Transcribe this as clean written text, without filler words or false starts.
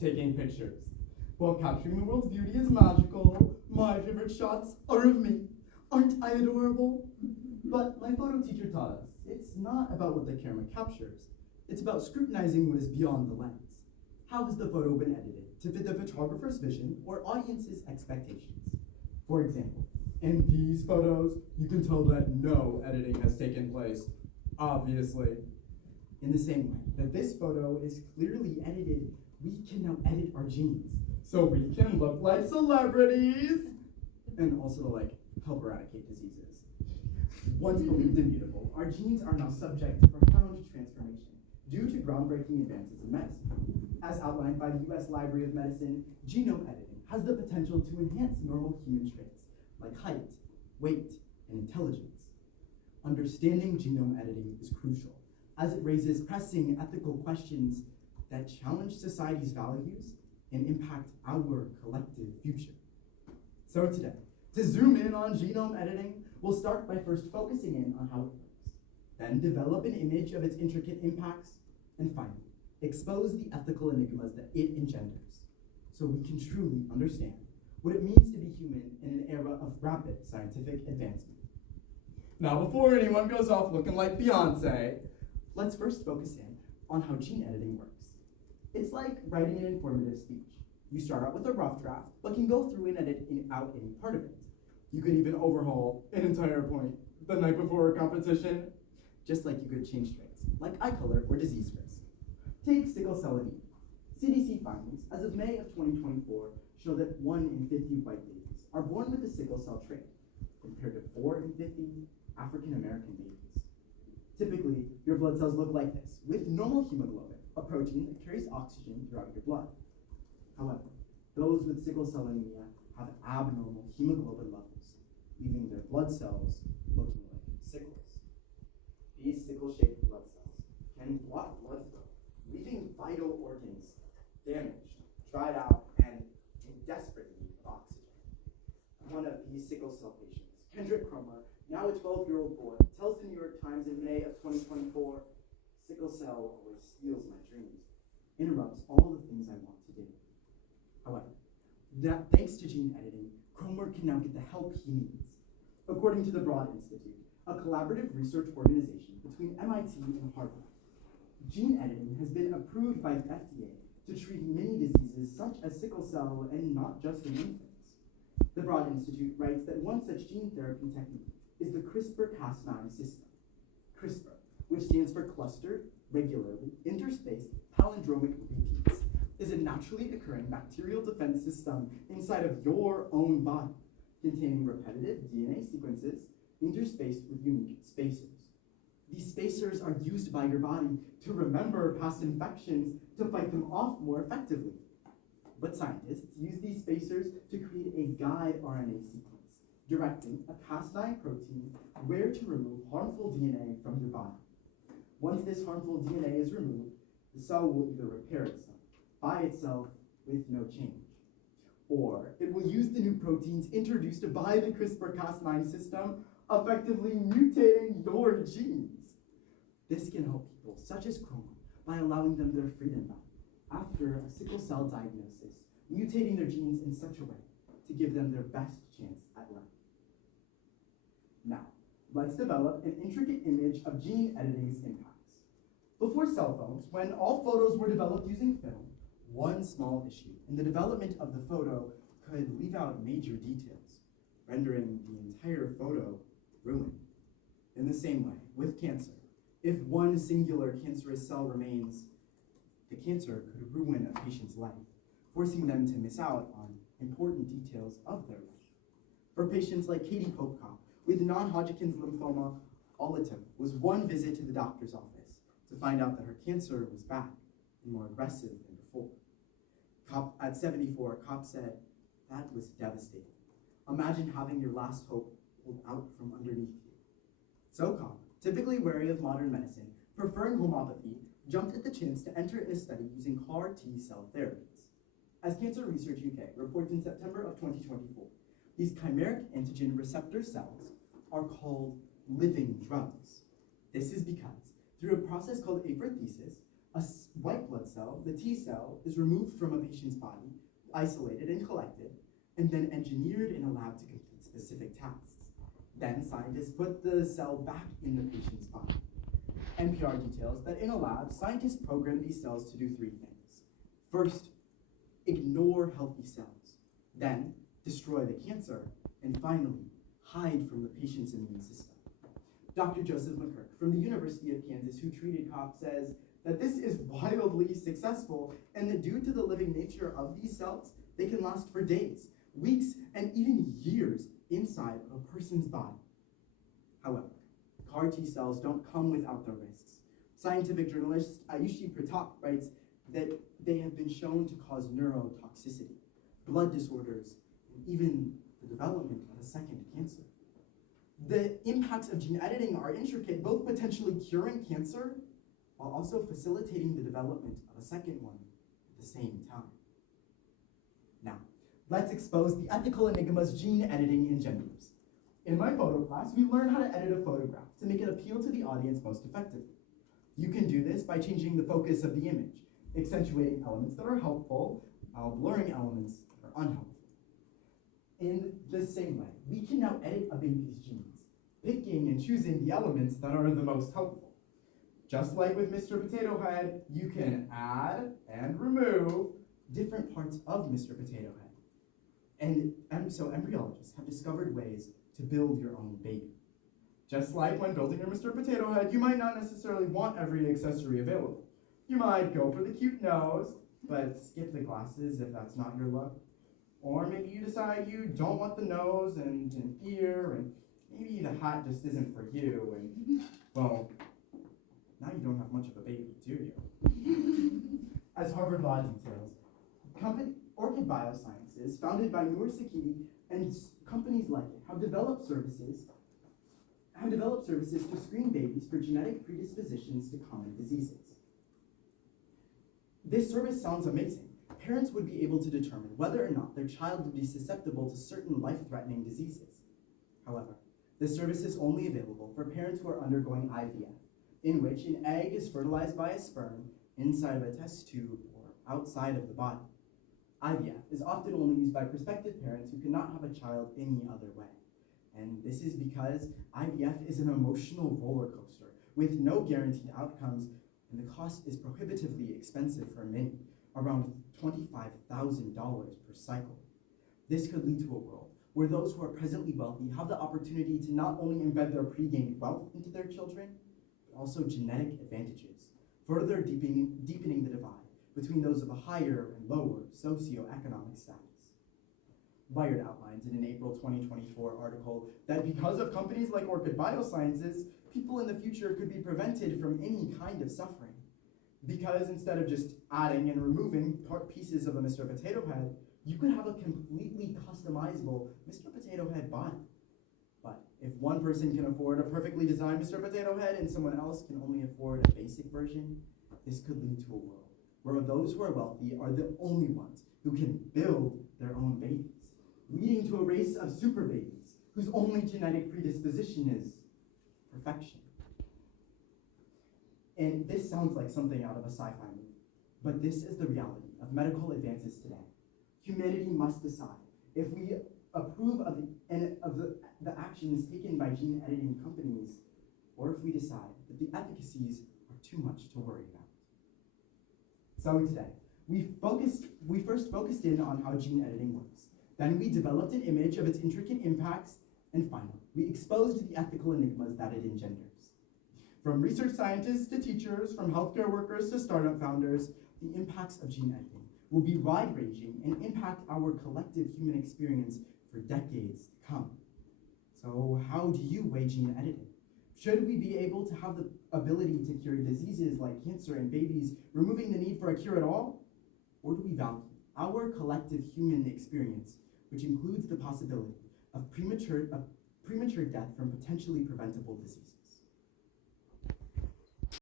taking pictures. While capturing the world's beauty is magical, my favorite shots are of me. Aren't I adorable? But my photo teacher taught us it's not about what the camera captures. It's about scrutinizing what is beyond the lens. How has the photo been edited to fit the photographer's vision or audience's expectations? For example, in these photos, you can tell that no editing has taken place, obviously. In the same way that this photo is clearly edited, we can now edit our genes so we can look like celebrities and also to help eradicate diseases. Once believed immutable, our genes are now subject to profound transformation due to groundbreaking advances in medicine. As outlined by the US Library of Medicine, genome editing has the potential to enhance normal human traits like height, weight, and intelligence. Understanding genome editing is crucial as it raises pressing ethical questions that challenge society's values and impact our collective future. So today, to zoom in on genome editing, we'll start by first focusing in on how it works, then develop an image of its intricate impacts, and finally, expose the ethical enigmas that it engenders, so we can truly understand what it means to be human in an era of rapid scientific advancement. Now, before anyone goes off looking like Beyonce, let's first focus in on how gene editing works. It's like writing an informative speech. You start out with a rough draft, but can go through and edit out any part of it. You could even overhaul an entire point the night before a competition, just like you could change traits, like eye color or disease risk. Take sickle cell anemia. CDC findings as of May of 2024 show that 1 in 50 white babies are born with the sickle cell trait, compared to 4 in 50 African American babies. Typically, your blood cells look like this, with normal hemoglobin, a protein that carries oxygen throughout your blood. However, those with sickle cell anemia have abnormal hemoglobin levels, leaving their blood cells looking like sickles. These sickle-shaped blood cells can block blood flow, leaving vital organs damaged, dried out, and in desperate need of oxygen. One of these sickle cell patients, Kendrick Cromer, now a 12-year-old boy, tells the New York Times in May of 2024, "Sickle cell always steals my dreams, interrupts all the things I want to do." However, thanks to gene editing, Cromer can now get the help he needs. According to the Broad Institute, a collaborative research organization between MIT and Harvard, gene editing has been approved by the FDA to treat many diseases such as sickle cell and not just in infants. The Broad Institute writes that one such gene therapy technique is the CRISPR-Cas9 system. CRISPR, which stands for clustered, regularly interspaced palindromic repeats, is a naturally occurring bacterial defense system inside of your own body, containing repetitive DNA sequences interspaced with unique spacers. These spacers are used by your body to remember past infections to fight them off more effectively. But scientists use these spacers to create a guide RNA sequence, directing a Cas9 protein where to remove harmful DNA from your body. Once this harmful DNA is removed, the cell will either repair itself by itself with no change, or it will use the new proteins introduced by the CRISPR-Cas9 system, effectively mutating your genes. This can help people such as Cromer by allowing them their freedom back after a sickle cell diagnosis, mutating their genes in such a way to give them their best chance at life. Now, let's develop an intricate image of gene editing's impacts. Before cell phones, when all photos were developed using film, one small issue in the development of the photo could leave out major details, rendering the entire photo ruined. In the same way, with cancer, if one singular cancerous cell remains, the cancer could ruin a patient's life, forcing them to miss out on important details of their life. For patients like Katie Popecop with non-Hodgkin's lymphoma, all it took was one visit to the doctor's office to find out that her cancer was back and more aggressive than before. At 74, Cop said, "That was devastating. Imagine having your last hope pulled out from underneath you." So Cop, typically wary of modern medicine, preferring homeopathy, jumped at the chance to enter in a study using CAR T-cell therapies. As Cancer Research UK reports in September of 2024, these chimeric antigen receptor cells are called living drugs. This is because, through a process called apheresis, white blood cell, the T cell, is removed from a patient's body, isolated and collected, and then engineered in a lab to complete specific tasks. Then scientists put the cell back in the patient's body. NPR details that in a lab, scientists program these cells to do three things. First, ignore healthy cells. Then, destroy the cancer. And finally, hide from the patient's immune system. Dr. Joseph McKirk from the University of Kansas, who treated Kopp, says that this is wildly successful and that due to the living nature of these cells, they can last for days, weeks, and even years inside of a person's body. However, CAR T cells don't come without their risks. Scientific journalist Ayushi Pratap writes that they have been shown to cause neurotoxicity, blood disorders, and even the development of a second cancer. The impacts of gene editing are intricate, both potentially curing cancer while also facilitating the development of a second one at the same time. Now, let's expose the ethical enigmas gene editing engenders. In my photo class, we learn how to edit a photograph to make it appeal to the audience most effectively. You can do this by changing the focus of the image, accentuating elements that are helpful, while blurring elements that are unhelpful. In the same way, we can now edit a baby's genes, picking and choosing the elements that are the most helpful. Just like with Mr. Potato Head, you can add and remove different parts of Mr. Potato Head. And so embryologists have discovered ways to build your own baby. Just like when building your Mr. Potato Head, you might not necessarily want every accessory available. You might go for the cute nose, but skip the glasses if that's not your look. Or maybe you decide you don't want the nose and an ear, and maybe the hat just isn't for you, and, well, now you don't have much of a baby, do you? As Harvard Law details, Orchid Biosciences, founded by Noor Sakiti and companies like it, have developed services to screen babies for genetic predispositions to common diseases. This service sounds amazing. Parents would be able to determine whether or not their child would be susceptible to certain life-threatening diseases. However, this service is only available for parents who are undergoing IVF, in which an egg is fertilized by a sperm inside of a test tube or outside of the body. IVF is often only used by prospective parents who cannot have a child any other way. And this is because IVF is an emotional roller coaster with no guaranteed outcomes, and the cost is prohibitively expensive for many, around $25,000 per cycle. This could lead to a world where those who are presently wealthy have the opportunity to not only embed their pre-gained wealth into their children, but also genetic advantages, further deepening the divide between those of a higher and lower socioeconomic status. Wired outlines in an April 2024 article that because of companies like Orchid Biosciences, people in the future could be prevented from any kind of suffering. Because instead of just adding and removing pieces of a Mr. Potato Head, you could have a completely customizable Mr. Potato Head body. But if one person can afford a perfectly designed Mr. Potato Head and someone else can only afford a basic version, this could lead to a world where those who are wealthy are the only ones who can build their own babies, leading to a race of super babies whose only genetic predisposition is perfection. And this sounds like something out of a sci-fi movie, but this is the reality of medical advances today. Humanity must decide if we approve of the actions taken by gene editing companies, or if we decide that the efficacies are too much to worry about. So today, we first focused in on how gene editing works. Then we developed an image of its intricate impacts, and finally, we exposed the ethical enigmas that it engenders. From research scientists to teachers, from healthcare workers to startup founders, the impacts of gene editing will be wide-ranging and impact our collective human experience for decades to come. So how do you weigh gene editing? Should we be able to have the ability to cure diseases like cancer in babies, removing the need for a cure at all? Or do we value our collective human experience, which includes the possibility of premature death from potentially preventable diseases?